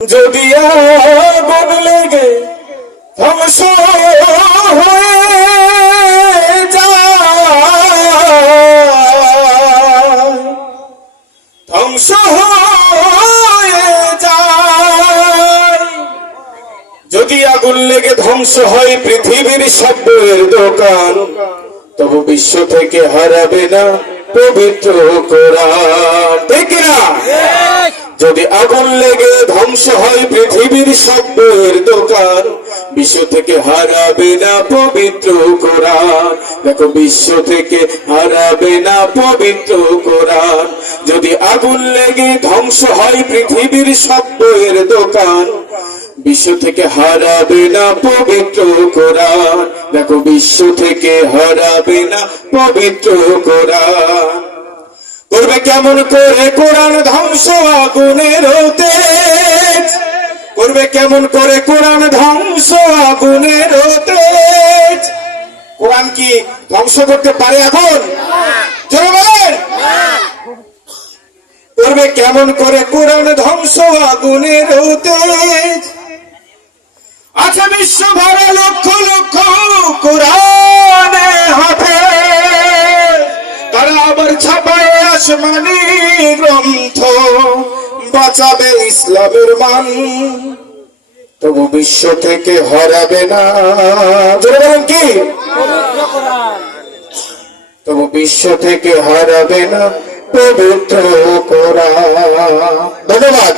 যদি আগুন লেগে ধ্বংস হয়ে যায়, ধ্বংস হয়ে যায়, যদি আগুন লেগে ধ্বংস হয় পৃথিবীর সব বইয়ের দোকান, তবু বিশ্ব থেকে হারাবে না পবিত্র কোরআন। ঠিক না? যদি আগুন লেগে ধ্বংস হয় পৃথিবীর সব বইয়ের দোকান, বিশ্ব থেকে হারাবে না পবিত্র কোরআন। দেখো, বিশ্ব থেকে হারাবে না পবিত্র কোরআন। যদি আগুন লেগে ধ্বংস হয় পৃথিবীর সব বইয়ের দোকান, বিশ্ব থেকে হারাবে না পবিত্র কোরআন। দেখো, বিশ্ব থেকে হারাবে না পবিত্র কোরআন। করবে কেমন করে কোরআন ধ্বংস আগুনের তেজ? করবে কেমন করে কোরআন ধ্বংস আগুনের তেজ? কোরআন কি ধ্বংস করতে পারে আগুন? জোরে বলেন। করবে কেমন করে কোরআন ধ্বংস আগুনের তেজ? আছে বিশ্ব ভরে লক্ষ লক্ষ কোরআনে হাফেজ, তারা আবার ছাপায় আসমানি গ্রন্থ, বাঁচাবে ইসলামের মান, তবু বিশ্ব থেকে হারাবে না। জোরে বলেন কি? তবু বিশ্ব থেকে হারাবে না পবিত্র কোরআন। ধন্যবাদ।